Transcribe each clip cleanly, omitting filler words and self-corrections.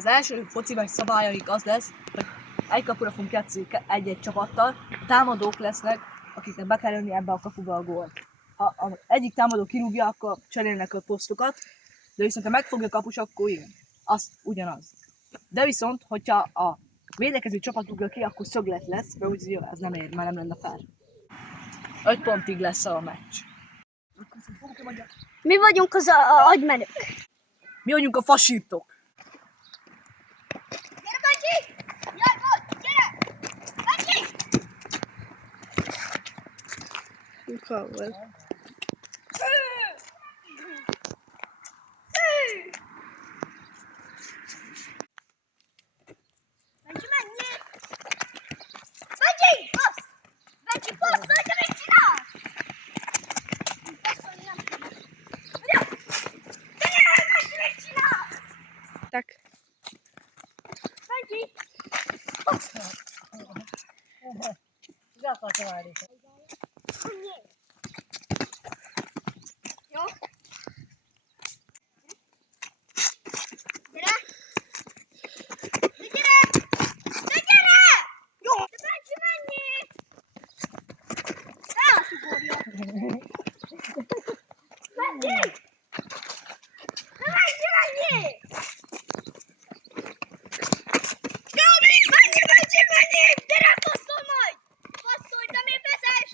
Az első foci meccs szabályaink az lesz, hogy egy kapura fogunk játszani egy-egy csapattal, támadók lesznek, akiknek be kell jönni ebbe a kapuba a gólt. Ha egyik támadó kirúgja, akkor cserélnek a posztokat, de viszont ha megfogja a kapus, akkor igen. Az ugyanaz. De viszont, hogyha a védekező csapat rúgja ki, akkor szöglet lesz, mert úgy ez nem ér, már nem lenne fel. 5 pontig lesz a meccs. Mi vagyunk az agymenők. Mi vagyunk a fasírtok. Gyere, Bácsi! Jaj, volt! Gyere! Bácsi! Luka volt. Bácsi, menjél! Bácsi, passz! Bácsi, passz! Bácsi, mit csinálsz? Passzolni nem tudod. Ugye? Gyere, Bácsi, mit csinálsz? Tak. Bácsi! Já está a Menjél! Jó? Gyere! De gyere! De gyere! Jó! De Bácsi, menjél! Rászugorja! Menjél! De Bácsi, menjél! Gábi! Menjél, Bácsi, menjél! Gyere, passzol majd! Passzolj, de miért vezess?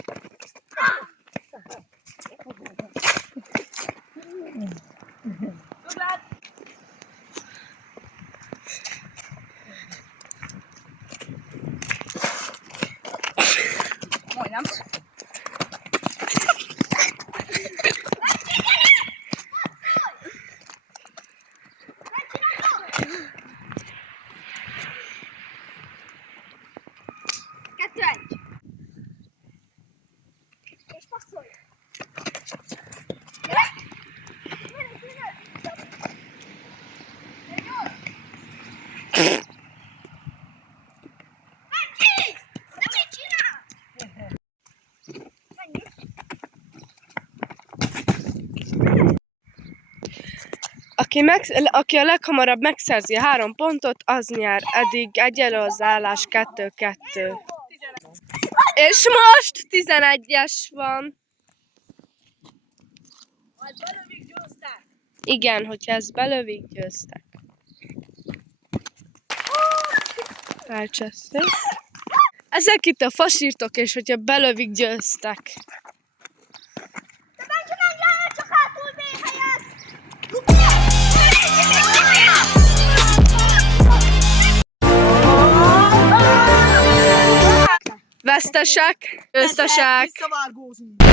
Tudlát! Majdnem. Kettő, egy. És passzolj. Gyere! Gyere, gyere! Gyere, jó! Bácsi! De mit csinálsz? Menjél! Aki a leghamarabb megszerzi a 3 pontot, az nyer. Eddig egyelő az állás 2-2. És most 11-es van. Majd belövik, győztek! Igen, hogyha ezt belövik, győztek. Elcseszték. Ezek itt a fasírtok, és hogyha belövik, győztek. De Bácsi, menjél, csak hátul B-helyez! Vesztesek, győztesek. Visszavágózunk!